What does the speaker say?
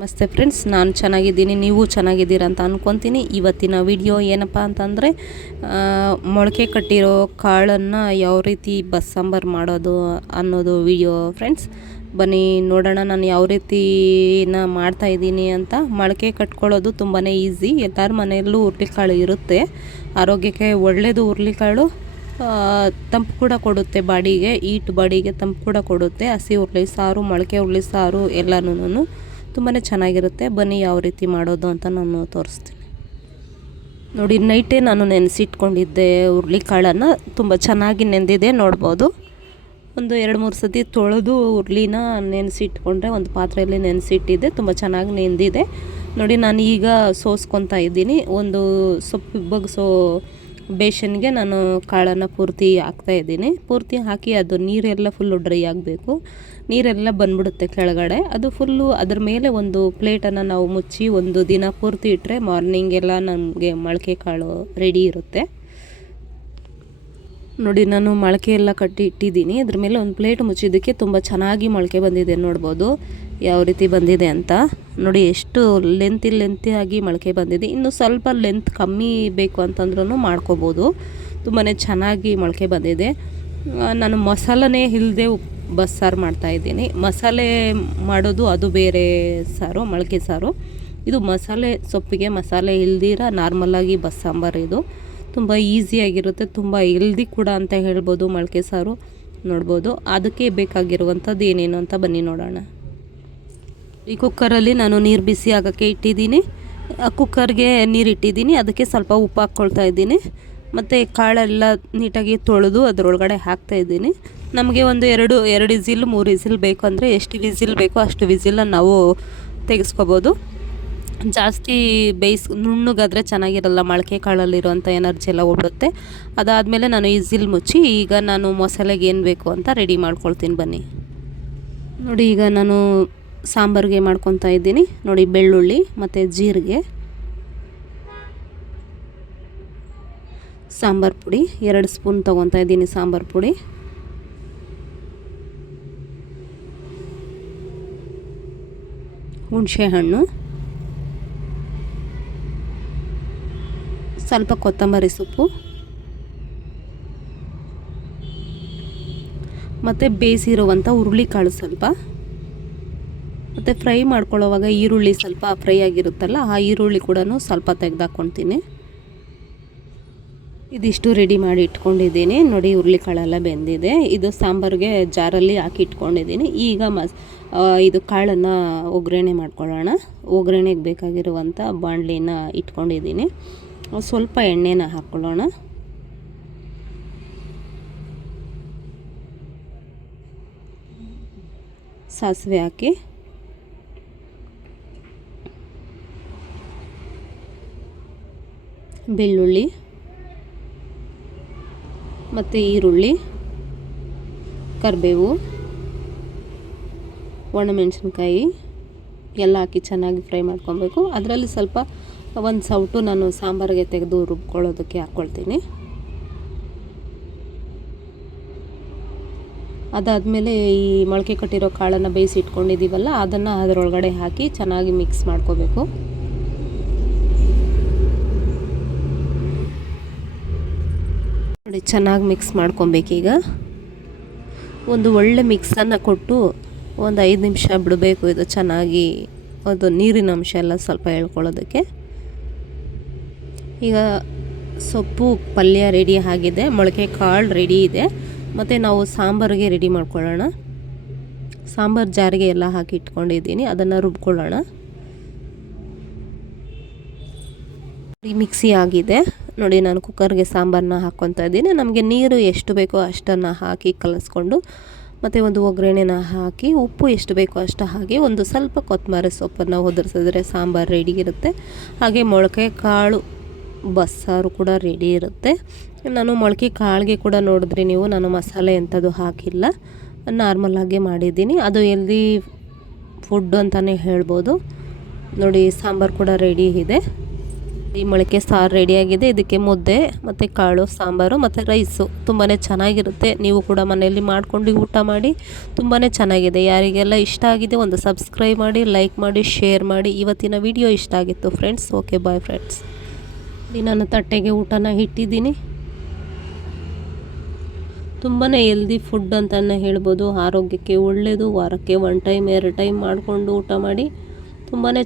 ನಮಸ್ತೆ ಫ್ರೆಂಡ್ಸ್, ನಾನು ಚೆನ್ನಾಗಿದ್ದೀನಿ, ನೀವು ಚೆನ್ನಾಗಿದ್ದೀರಾ ಅಂತ ಅಂದ್ಕೊತೀನಿ ಇವತ್ತಿನ ವಿಡಿಯೋ ಏನಪ್ಪ ಅಂತಂದರೆ ಮೊಳಕೆ ಕಟ್ಟಿರೋ ಕಾಳನ್ನು ಯಾವ ರೀತಿ ಬಸ್ ಸಾಂಬಾರು ಮಾಡೋದು ಅನ್ನೋದು ವಿಡಿಯೋ ಫ್ರೆಂಡ್ಸ್. ಬನ್ನಿ, ನೋಡೋಣ ನಾನು ಯಾವ ರೀತಿನ ಮಾಡ್ತಾಯಿದ್ದೀನಿ ಅಂತ. ಮೊಳಕೆ ಕಟ್ಕೊಳ್ಳೋದು ತುಂಬಾ ಈಸಿ. ಎಲ್ಲರ ಮನೆಯಲ್ಲೂ ಹುರ್ಲಿಕಾಳು ಇರುತ್ತೆ. ಆರೋಗ್ಯಕ್ಕೆ ಒಳ್ಳೆಯದು ಹುರ್ಲಿಕಾಳು ತಂಪು ಕೂಡ ಕೊಡುತ್ತೆ ಬಾಡಿಗೆ, ಈಟ್ ಬಾಡಿಗೆ ತಂಪು ಕೂಡ ಕೊಡುತ್ತೆ. ಹಸಿ ಹುರ್ಳಿ ಸಾರು, ಮೊಳಕೆ ಹುರ್ಳಿ ಸಾರು ಎಲ್ಲನೂ ತುಂಬಾ ಚೆನ್ನಾಗಿರುತ್ತೆ. ಬನ್ನಿ ಯಾವ ರೀತಿ ಮಾಡೋದು ಅಂತ ನಾನು ತೋರಿಸ್ತೀನಿ. ನೋಡಿ ನೈಟೇ ನಾನು ನೆನೆಸಿಟ್ಕೊಂಡಿದ್ದೆ ಹುರ್ಳಿಕಾಳನ್ನು. ತುಂಬ ಚೆನ್ನಾಗಿ ನೆಂದಿದೆ, ನೋಡ್ಬೋದು. ಒಂದು ಎರಡು ಮೂರು ಸತಿ ತೊಳೆದು ಹುರ್ಳಿನ ನೆನೆಸಿಟ್ಕೊಂಡ್ರೆ ಒಂದು ಪಾತ್ರೆಯಲ್ಲಿ ನೆನೆಸಿಟ್ಟಿದ್ದೆ. ತುಂಬ ಚೆನ್ನಾಗಿ ನೆಂದಿದೆ. ನೋಡಿ ನಾನು ಈಗ ಸೋಸ್ಕೊತಾ ಇದ್ದೀನಿ. ಒಂದು ಸೊಪ್ಪು ಬಗ್ಸೋ ಬೇಷನ್ಗೆ ನಾನು ಕಾಳನ್ನು ಪೂರ್ತಿ ಹಾಕ್ತಾಯಿದ್ದೀನಿ ಪೂರ್ತಿ ಹಾಕಿ ಅದು ನೀರೆಲ್ಲ ಫುಲ್ಲು ಡ್ರೈ ಆಗಬೇಕು. ನೀರೆಲ್ಲ ಬಂದ್ಬಿಡುತ್ತೆ ಕೆಳಗಡೆ. ಅದು ಫುಲ್ಲು ಅದ್ರ ಮೇಲೆ ಒಂದು ಪ್ಲೇಟನ್ನು ನಾವು ಮುಚ್ಚಿ ಒಂದು ದಿನ ಪೂರ್ತಿ ಇಟ್ಟರೆ ಮಾರ್ನಿಂಗೆಲ್ಲ ನಮಗೆ ಮೊಳಕೆ ಕಾಳು ರೆಡಿ ಇರುತ್ತೆ. ನೋಡಿ, ನಾನು ಮೊಳಕೆ ಎಲ್ಲ ಕಟ್ಟಿ ಇಟ್ಟಿದ್ದೀನಿ. ಅದ್ರ ಮೇಲೆ ಒಂದು ಪ್ಲೇಟ್ ಮುಚ್ಚಿದ್ದಕ್ಕೆ ತುಂಬ ಚೆನ್ನಾಗಿ ಮೊಳಕೆ ಬಂದಿದೆ ನೋಡ್ಬೋದು. ಯಾವ ರೀತಿ ಬಂದಿದೆ ಅಂತ ನೋಡಿ, ಎಷ್ಟು ಲೆಂತಿ ಲೆಂತಿಯಾಗಿ ಮೊಳಕೆ ಬಂದಿದೆ. ಇನ್ನು ಸ್ವಲ್ಪ ಲೆಂತ್ ಕಮ್ಮಿ ಬೇಕು ಅಂತಂದ್ರೂ ಮಾಡ್ಕೋಬೋದು. ತುಂಬಾ ಚೆನ್ನಾಗಿ ಮೊಳಕೆ ಬಂದಿದೆ. ನಾನು ಮಸಾಲನೇ ಇಲ್ಲದೆ ಬಸ್ಸಾರು ಮಾಡ್ತಾಯಿದ್ದೀನಿ ಮಸಾಲೆ ಮಾಡೋದು ಅದು ಬೇರೆ ಸಾರು, ಮೊಳಕೆ ಸಾರು. ಇದು ಮಸಾಲೆ ಸೊಪ್ಪಿಗೆ ಮಸಾಲೆ ಇಲ್ದಿರ ನಾರ್ಮಲಾಗಿ ಬಸ್ಸಾಂಬಾರು ಇದು. ತುಂಬ ಈಸಿಯಾಗಿರುತ್ತೆ ತುಂಬ ಹೆಲ್ದಿ ಕೂಡ ಅಂತ ಹೇಳ್ಬೋದು ಮೊಳಕೆ ಸಾರು. ನೋಡ್ಬೋದು. ಅದಕ್ಕೆ ಬೇಕಾಗಿರುವಂಥದ್ದು ಏನೇನು ಅಂತ ಬನ್ನಿ ನೋಡೋಣ. ಈ ಕುಕ್ಕರಲ್ಲಿ ನಾನು ನೀರು ಬಿಸಿ ಆಗೋಕ್ಕೆ ಇಟ್ಟಿದ್ದೀನಿ. ಕುಕ್ಕರ್ಗೆ ನೀರು ಇಟ್ಟಿದ್ದೀನಿ. ಅದಕ್ಕೆ ಸ್ವಲ್ಪ ಉಪ್ಪು ಹಾಕ್ಕೊಳ್ತಾ ಇದ್ದೀನಿ. ಮತ್ತು ಕಾಳೆಲ್ಲ ನೀಟಾಗಿ ತೊಳೆದು ಅದರೊಳಗಡೆ ಹಾಕ್ತಾಯಿದ್ದೀನಿ ನಮಗೆ ಒಂದು ಎರಡು ಎರಡು ವಿಸಿಲ್, ಮೂರು ವಿಸಿಲ್ ಬೇಕು ಅಂದರೆ ಎಷ್ಟು ವಿಸಿಲ್ ಬೇಕೋ ಅಷ್ಟು ವಿಸಿಲನ್ನು ನಾವು ತೆಗೆಸ್ಕೋಬೋದು. ಜಾಸ್ತಿ ಬೇಯಿಸ್, ನುಣ್ಣಗಾದರೆ ಚೆನ್ನಾಗಿರಲ್ಲ ಮೊಳಕೆ ಕಾಳಲ್ಲಿರುವಂಥ ಎನರ್ಜಿ ಎಲ್ಲ ಹೋಗ್ಬಿಡುತ್ತೆ. ಅದಾದಮೇಲೆ ನಾನು ಇಸಿಲ್ ಮುಚ್ಚಿ ಈಗ ನಾನು ಮಸಾಲೆಗೆ ಏನು ಬೇಕು ಅಂತ ರೆಡಿ ಮಾಡ್ಕೊಳ್ತೀನಿ ಬನ್ನಿ. ನೋಡಿ ಈಗ ನಾನು ಸಾಂಬಾರಿಗೆ ಮಾಡ್ಕೊತಾ ಇದ್ದೀನಿ. ನೋಡಿ, ಬೆಳ್ಳುಳ್ಳಿ ಮತ್ತು ಜೀರಿಗೆ, ಸಾಂಬಾರು ಪುಡಿ, ಎರಡು ಸ್ಪೂನ್ ತೊಗೊತಾ ಇದ್ದೀನಿ ಸಾಂಬಾರು ಪುಡಿ. ಹುಣಸೆ ಹಣ್ಣು, ಸ್ವಲ್ಪ ಕೊತ್ತಂಬರಿ ಸೊಪ್ಪು, ಮತ್ತು ಬೇಯಿಸಿರುವಂಥ ಹುರುಳಿಕಾಳು ಸ್ವಲ್ಪ. ಮತ್ತು ಫ್ರೈ ಮಾಡ್ಕೊಳ್ಳೋವಾಗ ಈರುಳ್ಳಿ ಸ್ವಲ್ಪ ಫ್ರೈ ಆಗಿರುತ್ತಲ್ಲ, ಆ ಈರುಳ್ಳಿ ಕೂಡ ಸ್ವಲ್ಪ ತೆಗೆದಾಕ್ಕೊಳ್ತೀನಿ ಇದಿಷ್ಟು ರೆಡಿ ಮಾಡಿ ಇಟ್ಕೊಂಡಿದ್ದೀನಿ. ನೋಡಿ, ಹುರುಳಿಕಾಳೆಲ್ಲ ಬೆಂದಿದೆ. ಇದು ಸಾಂಬಾರಿಗೆ ಜಾರಲ್ಲಿ ಹಾಕಿ ಇಟ್ಕೊಂಡಿದ್ದೀನಿ. ಈಗ ಮಸ್ ಇದು ಕಾಳನ್ನು ಒಗ್ಗರಣೆ ಮಾಡ್ಕೊಳ್ಳೋಣ. ಒಗ್ಗರಣೆಗೆ ಬೇಕಾಗಿರುವಂಥ ಬಾಣಲಿನ ಇಟ್ಕೊಂಡಿದ್ದೀನಿ. ಸ್ವಲ್ಪ ಎಣ್ಣೆನ ಹಾಕ್ಕೊಳ್ಳೋಣ. ಸಾಸಿವೆ ಹಾಕಿ. ಬೆಳ್ಳುಳ್ಳಿ ಮತ್ತು ಈರುಳ್ಳಿ, ಕರಿಬೇವು, ಒಣಮೆಣಸಿನ್ಕಾಯಿ ಎಲ್ಲ ಹಾಕಿ ಚೆನ್ನಾಗಿ ಫ್ರೈ ಮಾಡ್ಕೊಬೇಕು. ಅದರಲ್ಲಿ ಸ್ವಲ್ಪ ಒಂದು ಸೌಟು ನಾನು ಸಾಂಬಾರಿಗೆ ತೆಗೆದು ರುಬ್ಕೊಳ್ಳೋದಕ್ಕೆ ಹಾಕ್ಕೊಳ್ತೀನಿ. ಅದಾದಮೇಲೆ ಈ ಮೊಳಕೆ ಕಟ್ಟಿರೋ ಕಾಳನ್ನು ಬೇಯಿಸಿ ಇಟ್ಕೊಂಡಿದ್ದೀವಲ್ಲ ಅದನ್ನು ಅದರೊಳಗಡೆ ಹಾಕಿ ಚೆನ್ನಾಗಿ ಮಿಕ್ಸ್ ಮಾಡ್ಕೋಬೇಕು. ಚೆನ್ನಾಗಿ ಮಿಕ್ಸ್ ಮಾಡ್ಕೊಬೇಕೀಗ ಒಂದು ಒಳ್ಳೆ ಮಿಕ್ಸನ್ನು ಕೊಟ್ಟು ಒಂದು ಐದು ನಿಮಿಷ ಬಿಡಬೇಕು ಇದು ಚೆನ್ನಾಗಿ. ಅದು ನೀರಿನ ಅಂಶ ಎಲ್ಲ ಸ್ವಲ್ಪ ಹೇಳ್ಕೊಳ್ಳೋದಕ್ಕೆ. ಈಗ ಸೊಪ್ಪು, ಪಲ್ಯ ರೆಡಿ ಆಗಿದೆ. ಮೊಳಕೆ ಕಾಳು ರೆಡಿ ಇದೆ. ಮತ್ತು ನಾವು ಸಾಂಬಾರಿಗೆ ರೆಡಿ ಮಾಡ್ಕೊಳ್ಳೋಣ. ಸಾಂಬಾರು ಜಾರಿಗೆ ಎಲ್ಲ ಹಾಕಿ ಇಟ್ಕೊಂಡಿದ್ದೀನಿ. ಅದನ್ನು ರುಬ್ಕೊಳ್ಳೋಣ. ಮಿಕ್ಸಿ ಆಗಿದೆ. ನೋಡಿ, ನಾನು ಕುಕ್ಕರ್ಗೆ ಸಾಂಬಾರನ್ನ ಹಾಕ್ಕೊತಾ ಇದ್ದೀನಿ. ನಮಗೆ ನೀರು ಎಷ್ಟು ಬೇಕೋ ಅಷ್ಟನ್ನು ಹಾಕಿ ಕಲಸ್ಕೊಂಡು, ಮತ್ತು ಒಂದು ಒಗ್ಗರಣೆನ ಹಾಕಿ, ಉಪ್ಪು ಎಷ್ಟು ಬೇಕೋ ಅಷ್ಟು ಹಾಗೆ ಒಂದು ಸ್ವಲ್ಪ ಕೊತ್ತಂಬರಿ ಸೊಪ್ಪನ್ನು ಒದರ್ಸಿದ್ರೆ ಸಾಂಬಾರು ರೆಡಿ ಇರುತ್ತೆ. ಹಾಗೆ ಮೊಳಕೆ ಕಾಳು, ಬಸ್ಸಾರು ಕೂಡ ರೆಡಿ ಇರುತ್ತೆ. ನಾನು ಮೊಳಕೆ ಕಾಳಿಗೆ ಕೂಡ ನೋಡಿದ್ರಿ ನೀವು, ನಾನು ಮಸಾಲೆ ಎಂಥದ್ದು ಹಾಕಿಲ್ಲ. ನಾರ್ಮಲಾಗೆ ಮಾಡಿದ್ದೀನಿ. ಅದು ಎಲ್ಲಿ ಫುಡ್ ಅಂತಲೇ ಹೇಳ್ಬೋದು. ನೋಡಿ, ಸಾಂಬಾರು ಕೂಡ ರೆಡಿ ಇದೆ. ಈ ಮೊಳಕೆ ಸಾರು ರೆಡಿಯಾಗಿದೆ. ಇದಕ್ಕೆ ಮುದ್ದೆ, ಮತ್ತು ಕಾಳು, ಸಾಂಬಾರು, ಮತ್ತು ರೈಸು. ತುಂಬಾ ಚೆನ್ನಾಗಿರುತ್ತೆ. ನೀವು ಕೂಡ ಮನೆಯಲ್ಲಿ ಮಾಡ್ಕೊಂಡು ಊಟ ಮಾಡಿ ತುಂಬಾ ಚೆನ್ನಾಗಿದೆ. ಯಾರಿಗೆಲ್ಲ ಇಷ್ಟ ಆಗಿದೆ ಒಂದು ಸಬ್ಸ್ಕ್ರೈಬ್ ಮಾಡಿ, ಲೈಕ್ ಮಾಡಿ, ಶೇರ್ ಮಾಡಿ. ಇವತ್ತಿನ ವಿಡಿಯೋ ಇಷ್ಟ ಆಗಿತ್ತು ಫ್ರೆಂಡ್ಸ್. Okay, bye friends. ನಾನು ತಟ್ಟೆಗೆ ಊಟನ ಇಟ್ಟಿದ್ದೀನಿ. ತುಂಬಾ ಹೆಲ್ದಿ ಫುಡ್ ಅಂತಲೇ ಹೇಳ್ಬೋದು. ಆರೋಗ್ಯಕ್ಕೆ ಒಳ್ಳೆಯದು ವಾರಕ್ಕೆ ಒನ್ ಟೈಮ್ ಎರಡು ಟೈಮ್ ಮಾಡಿಕೊಂಡು ಊಟ ಮಾಡಿ. ತುಂಬಾ